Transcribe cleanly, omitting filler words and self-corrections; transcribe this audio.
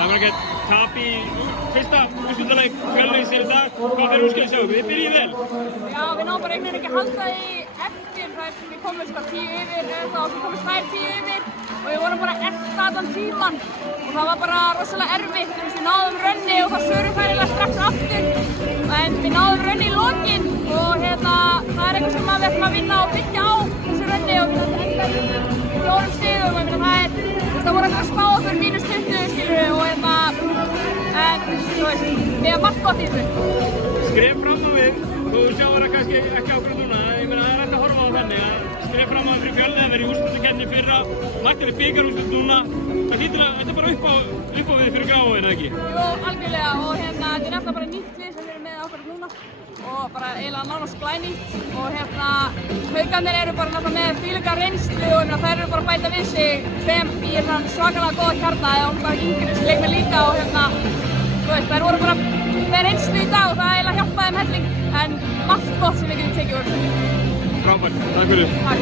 Það var ekkert tap í fyrsta úrslitaleik Fjölnis í dag. Hvað fyrir úrslitið sjáum við? Þið byrjið vel. Já, við náðum bara einhvern veginn ekki að halda því eftir. Við komum 10 yfir og svo komum 10 yfir og við vorum bara eftir allan tíman og það var bara rosalega erfitt. Við náðum rönni og það svörum strax aftur en við náðum rönni í lokin og það er eitthvað sem við ætlum að vinna og byggja á þessu rönni og við ætlum að enda í 4 stigum. Það voru eitthvað að spá okkur -20 skilurðu og en þú veist, við hefum margt gott í þessu. Skref fram á við, þú sjáur það kannski ekki ákveð núna, ég meina það er hægt að horfa á þannig að skref fram á við fyrir Fjölnir, það verið í úrslitakeppni fyrra, margt er í bikarúrslit núna, það hlýtur að þetta er bara upp á við fyrir Gráin, eða ekki? Jú, algjörlega og þetta er náttúrulega bara nýtt lið sem við erum með okkur núna og bara eiginlega nánast glænýtt og Haukarnir eru bara náttúrulega með þvílíka reynslu og þær eru bara að bæta við sig sem í svakalega góða kjarna eða bara yngri sem leikmenn líka og þú veist, þær voru bara með reynslu í dag og það eiginlega hjálpaði þeim helling en margt gott sem við getum tekið úr þessu. Frábært, takk fyrir. Takk.